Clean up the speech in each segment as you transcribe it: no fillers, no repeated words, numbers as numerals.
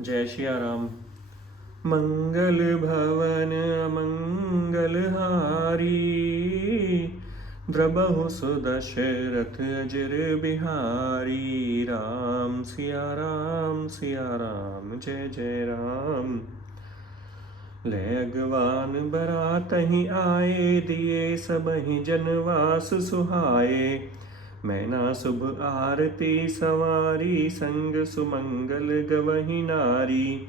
जय सिया राम। मंगल भवन मंगल हारी, द्रबहु सुदशरथ अजर बिहारी। राम सिया राम, जय जय राम। ले अगवान बरात ही आए, दिए सबहि जनवास सुहाए। मैना शुभ आरती सवारी, संग सुमंगल गवही नारी।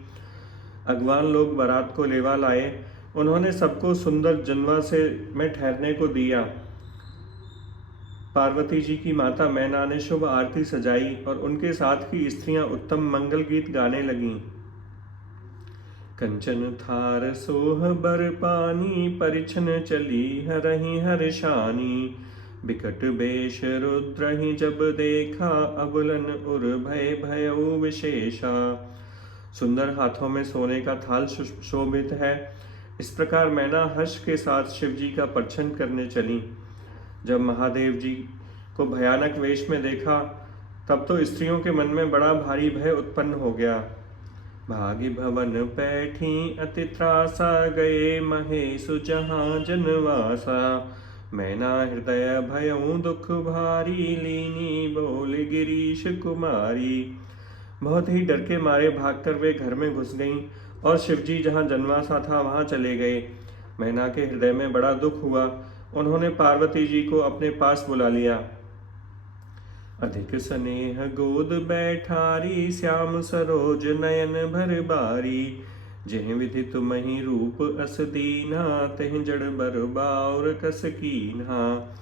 अगवान लोग बारात को लेवा लाए, उन्होंने सबको सुंदर जनवासे में ठहरने को दिया। पार्वती जी की माता मैना ने शुभ आरती सजाई और उनके साथ की स्त्रियां उत्तम मंगल गीत गाने लगीं। कंचन थार सोह बर पानी, परिछन चली हरहि हर्षानी। बिकट बेश रुद्र ही जब देखा, अबुलन उर भय भयउ विशेषा। सुंदर हाथों में सोने का थाल शोभित है। इस प्रकार मैना हर्ष के साथ शिव जी का परछन करने चली। जब महादेव जी को भयानक वेश में देखा, तब तो स्त्रियों के मन में बड़ा भारी भय उत्पन्न हो गया। भागी भवन पैठी अति त्रासा, गए महेशु जहाँ जनवासा। मैना हृदय भयउ दुख भारी, लीनी बोल गिरीश कुमारी। बहुत ही डर के मारे भागकर वे घर में घुस गईं और शिवजी जहाँ जनवासा था वहाँ चले गए। मैना के हृदय में बड़ा दुख हुआ। उन्होंने पार्वती जी को अपने पास बुला लिया। अधिक स्नेह गोद बैठारी, श्याम सरोज नयन भर बारी। जेह विधि तुम्हि रूप अस दीन्हा, तेह जड़ बर बाउर कस कीन्हा।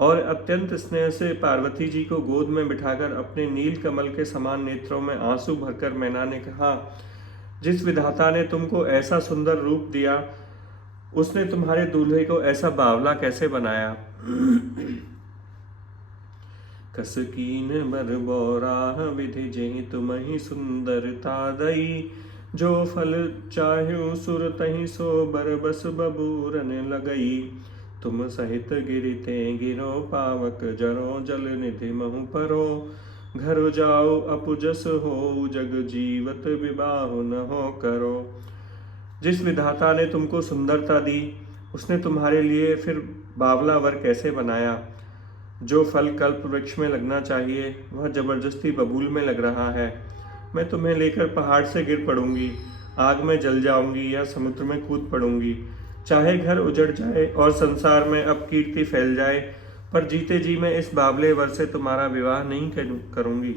और अत्यंत स्नेह से पार्वती जी को गोद में बिठाकर अपने नील कमल के समान नेत्रों में आंसू भरकर मैना ने कहा, जिस विधाता ने तुमको ऐसा सुंदर रूप दिया, उसने तुम्हारे दूल्हे को ऐसा बावला कैसे बनाया। कस कीन बर बौराह, विधि जेहि तुम्हि सुंदरता दई। जो फल चाह्यो सुर तहि, सो बर बस बबूरन लगई। तुम सहित गिरिते गिरो, पावक जरो जल निधि महु परो। घर जाओ अपुजस हो, जग जीवत विबाहु न हो करो। जिस विधाता ने तुमको सुंदरता दी, उसने तुम्हारे लिए फिर बावला वर कैसे बनाया। जो फल कल्प वृक्ष में लगना चाहिए, वह जबरदस्ती बबूल में लग रहा है। मैं तुम्हें लेकर पहाड़ से गिर पड़ूंगी, आग में जल जाऊंगी या समुद्र में कूद पड़ूंगी। चाहे घर उजड़ जाए और संसार में अपकीर्ति फैल जाए, पर जीते जी मैं इस बावले वर से तुम्हारा विवाह नहीं करूंगी।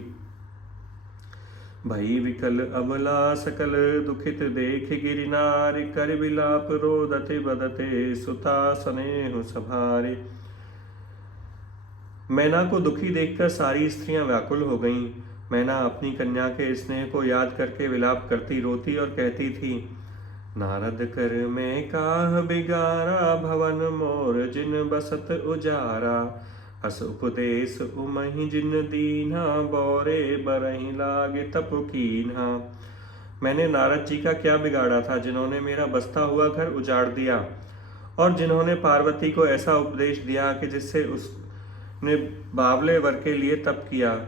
भई विकल अबला सकल दुखित, देख गिरिनार कर विलाप। रोदते बदते सुता, स्नेह सभारे। मैना को दुखी देखकर सारी स्त्रियां व्याकुल हो गईं। मैना अपनी कन्या के स्नेह को याद करके विलाप करती, रोती और कहती थी, नारद कर में काह बिगारा, भवन मोर जिन बसत उजारा। अस उपदेश उमहि जिन दीन्हा, बौरे बरहि लागे तप कीन्हा। मैंने नारद जी का क्या बिगाड़ा था, जिन्होंने मेरा बसता हुआ घर उजाड़ दिया और जिन्होंने पार्वती को ऐसा उपदेश दिया कि जिससे उसने बावले वर के लिए तप किया।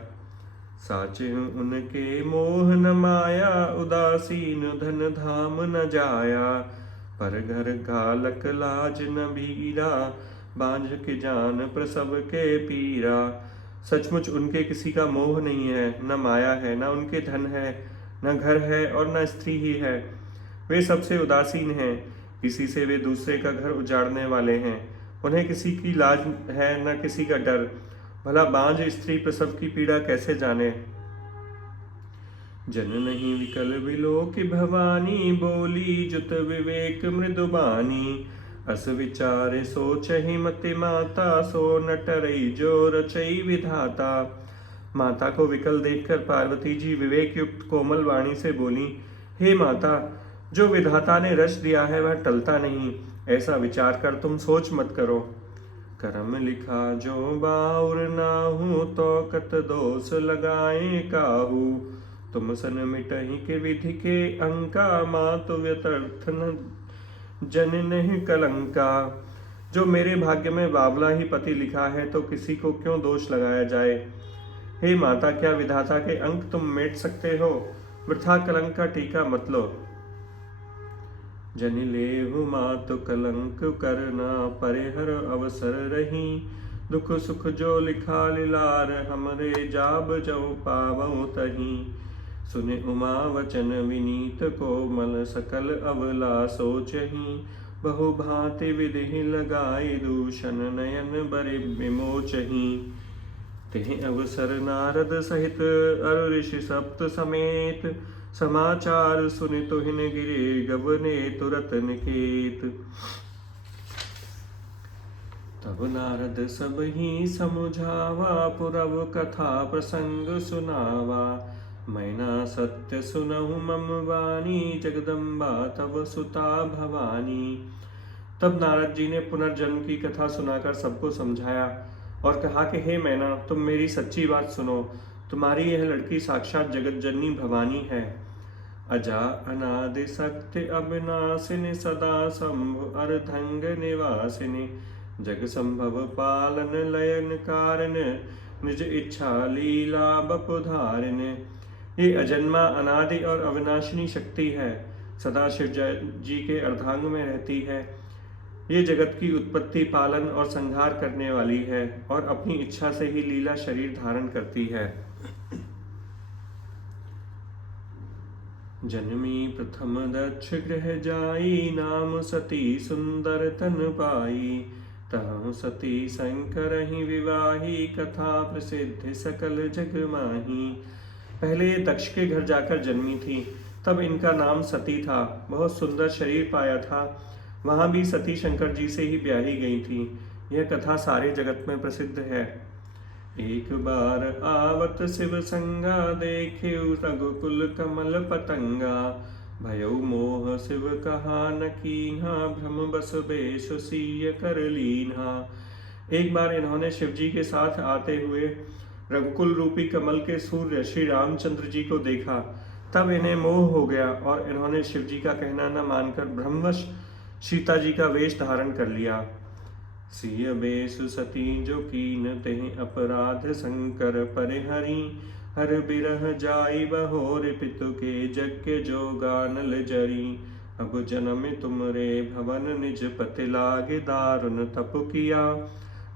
साचे उनके मोह न माया, उदासीन धन धाम न जाया। पर घर घालक लाज न भीरा, बांझ के जान प्रसव के पीरा। सचमुच उनके किसी का मोह नहीं है, न माया है, न उनके धन है, न घर है और न स्त्री ही है। वे सबसे उदासीन हैं, किसी से वे दूसरे का घर उजाड़ने वाले हैं। उन्हें किसी की लाज है न किसी का डर। भला बांझ स्त्री प्रसव की पीड़ा कैसे जाने। जन नहीं विकल विलो की भवानी, बोली जुत विवेक मृदुबानी। अस विचारे सोचहि मति माता, सो नटरई जो रचई विधाता। माता को विकल देखकर पार्वती जी विवेक युक्त कोमल वाणी से बोली, हे माता, जो विधाता ने रच दिया है वह टलता नहीं। ऐसा विचार कर तुम सोच मत करो। करम लिखा जो बाउर नाहू, तो कत दोष लगाए काहू। तुम सन मिटहि के विधि के अंका, मातु व्यतर्थ न जन नहीं कलंका। जो मेरे भाग्य में बावला ही पति लिखा है, तो किसी को क्यों दोष लगाया जाए। हे माता, क्या विधाता के अंक तुम मेट सकते हो। वृथा कलंक का टीका मत लो। जनि लेहु मातु कलंक करना, परिहर अवसर रही। दुख सुख जो लिखा लिलार, हमरे जाब जौ पावौ तही। सुने उमा वचन विनीत कोमल, सकल अवला सोचही। बहु भांति विधि लगाई, दूषण नयन बरे विमोचही। तेहि अवसर नारद सहित, अरु ऋषि सप्त समेत। समाचार सुनि तुहिन गिरे, गवने तुरत निकेत। तब नारद सब ही समुझावा, पुरव कथा प्रसंग सुनावा। मैना सत्य सुनहु मम वाणी, जगदम्बा तब सुता भवानी। तब नारद जी ने पुनर्जन्म की कथा सुनाकर सबको समझाया और कहा कि हे मैना, तुम मेरी सच्ची बात सुनो। तुम्हारी यह लड़की साक्षात जगत जननी भवानी है। अजा अनादि शक्ति अविनाशिनी, सदा शंभु अर्धंग निवासिनी। जग संभव पालन लयन कारण, निज इच्छा लीला बपुधारिन। ये अजन्मा अनादि और अविनाशिनी शक्ति है, सदा शिव जी के अर्धांग में रहती है। ये जगत की उत्पत्ति, पालन और संहार करने वाली है और अपनी इच्छा से ही लीला शरीर धारण करती है। जन्मी प्रथम दक्ष गृह जाई, नाम सती सुंदर तन पाई। तहु सती शंकर ही विवाही, कथा प्रसिद्ध सकल जग माही। पहले ये दक्ष के घर जाकर जन्मी थी, तब इनका नाम सती था। बहुत सुंदर शरीर पाया था। वहां भी सती शंकर जी से ही ब्याही गई थी। यह कथा सारे जगत में प्रसिद्ध है। एक बार आवत शिव संगा, देखे रघुकुल कमल पतंगा। भयउ मोह शिव कहा न कीन्हा, भ्रम बस बेश सीय कर लीन्हा। एक बार इन्होंने शिव जी के साथ आते हुए रघुकुल रूपी कमल के सूर्य श्री रामचंद्र जी को देखा। तब इन्हें मोह हो गया और इन्होंने शिव जी का कहना न मानकर ब्रह्मवश सीता जी का वेश धारण कर लिया। सिय बेश सती जो कीन, तेहि अपराध शंकर परिहरी। हर बिरह जाई बहोर, पितु के जग के जो गानल जरी। अब जन्म तुमरे भवन, निज पति लागे दारुण तप किया।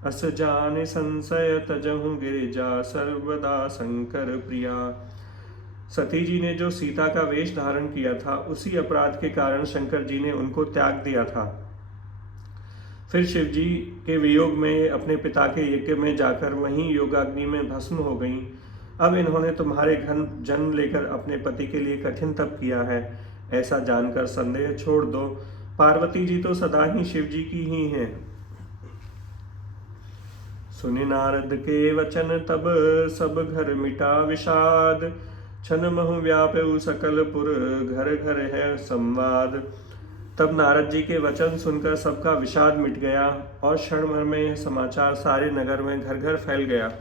अस जाने संशय तजहु, गिरिजा सर्वदा शंकर प्रिया। सती जी ने जो सीता का वेश धारण किया था, उसी अपराध के कारण शंकर जी ने उनको त्याग दिया था। फिर शिव जी के वियोग में अपने पिता के यज्ञ में जाकर वहीं योगाग्नि में भस्म हो गईं। अब इन्होंने तुम्हारे घर जन्म लेकर अपने पति के लिए कठिन तप किया है। ऐसा जानकर संदेह छोड़ दो। पार्वती जी तो सदा ही शिव जी की ही हैं। सुनि नारद के वचन तब, सब घर मिटा विषाद। छन महु व्यापयु सकल पुर, घर घर है संवाद। तब नारद जी के वचन सुनकर सबका विषाद मिट गया और क्षण भर में समाचार सारे नगर में घर घर फैल गया।